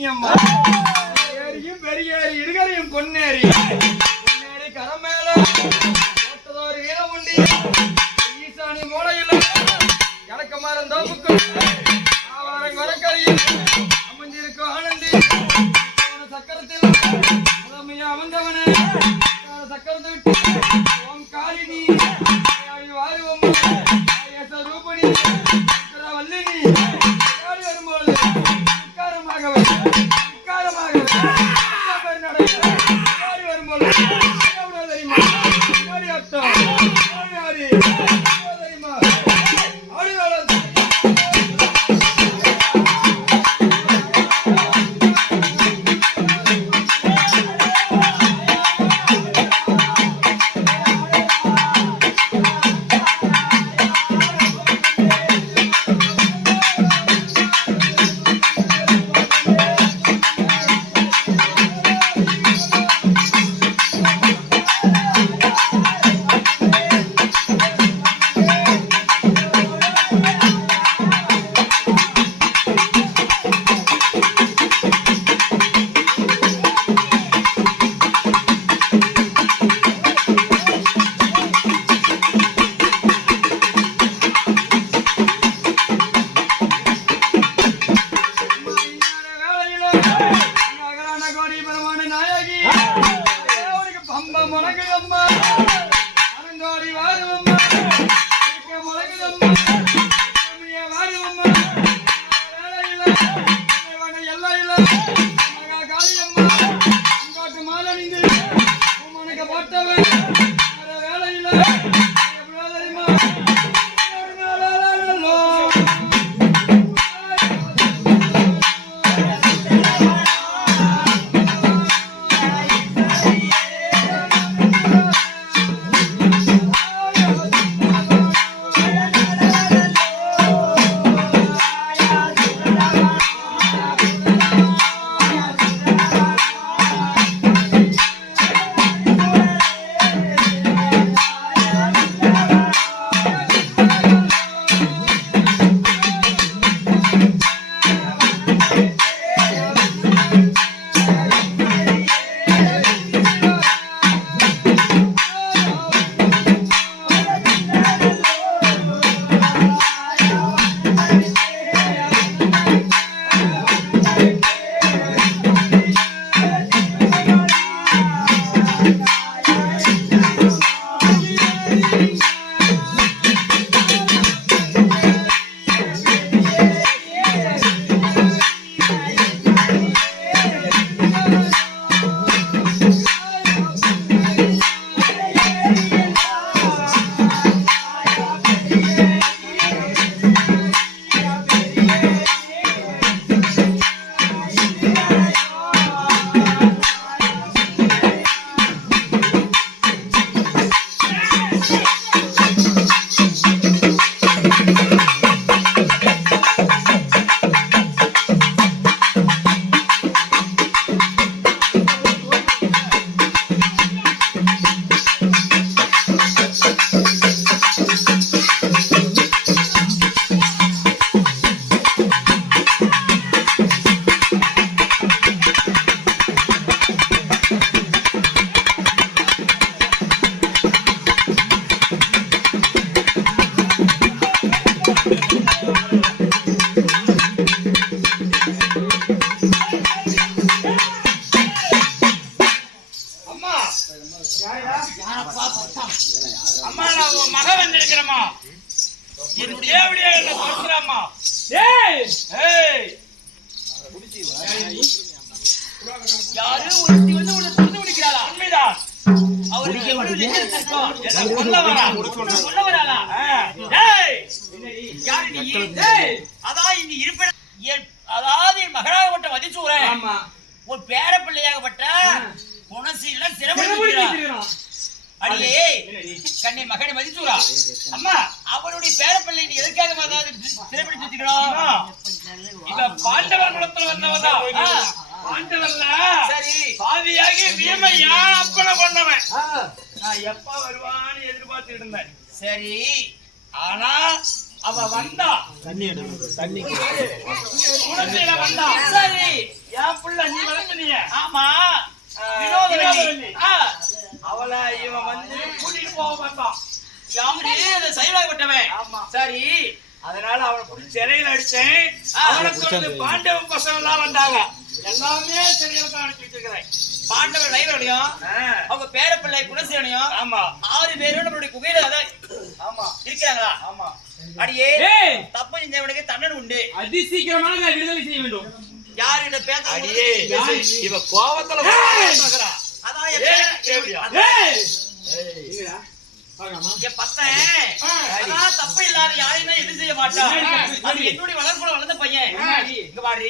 நீங்கம்மா ஏரியும் பெரியேரி இருகரையும் பொன்னேரி பொன்னேரி கரம் மேல ஓட்டதோர் வீரமுண்டி ஈசானி மூளையில் இறக்கமாறன் தோப்புக்கு வரக்கரையில் அமைஞ்சிருக்கும் ஆனந்தி சக்கரத்தில் முதன்மையா அமர்ந்தவனே சக்கரத்தை விட்டு ஓம் காளினி வாருவம் ரூபணி வல்லினி வரும்போது உட்காரமாகவே வரும்போது தெரியுமா அர்த்தம் தெரியுமா அம்மா நான் உன் மக வந்திருக்கிறேம்மா. என்னுடைய தேவடியா என்ன சொல்றாம்மா. யாரு ஒருத்தி வந்து உன்னை துண்டு பிடிக்கிறாளா? உண்மைதான். அவருக்கு சொல்ல வராளா? யாரு நீ? அதான் இனி இருப்ப அதாவது என் மகனாகப்பட்ட மதிச்சூரன் ஒரு பேர பிள்ளையாகப்பட்ட குணசீல சிரமம் அடியே கண்ணை மகனை மதிச்சூரா. அம்மா அவனுடைய பேரப்பிள்ளை நீ எதற்காக சிறைப்பிடிச்சு வச்சுக்கணும்? இவ பாண்டவர் குலத்துல வந்தவதா? பாண்டவர்ல சரி பாதியாகி வீமையா அப்பன கொண்டவன். நான் எப்ப வருவான்னு எதிர்பார்த்துட்டு இருந்தேன். சரி ஆனா அவ வந்தா தண்ணி குணசீல வந்தா. சரி என் ஆ, அவளை இவன் வந்து கூட்டிட்டு போக மாட்டான். யாரு அந்த செயலாகப்பட்டவன் ஆமா. சரி அதனால அவனை பிடிச்சி சிறையில் அடிச்சேன். அவனுக்கு வந்து பாண்டவ பசங்க எல்லாம் வந்தாங்க. எல்லாமே சிறையில தான் அடிச்சு வச்சிருக்கிறேன். பாண்டவர் லைவரையும் அவங்க பேரப்பிள்ளை குணசேனையும் ஆமா 6 பேரும் நம்மளுடைய குகையில அதான் ஆமா இருக்கிறாங்களா? ஆமா. அடியே ஏய், தப்பு செஞ்சவனுக்கு தண்டனை உண்டு. அதி சீக்கிரமாக விடுதலை செய்ய வேண்டும். யாருகிட்ட பேச அடியே இவ கோவத்துல பேசுறா. அதான் எப்படியா? ஏய், ஏய். எங்கடா? வாங்கம்மா. என் பத்தன் அதான் தப்பு இல்லாத யாரையும் எது செய்ய மாட்டான். அது என்னுடைய வளர்ப்புல வளர்ந்த பையன். என்னடி? இங்க பாரு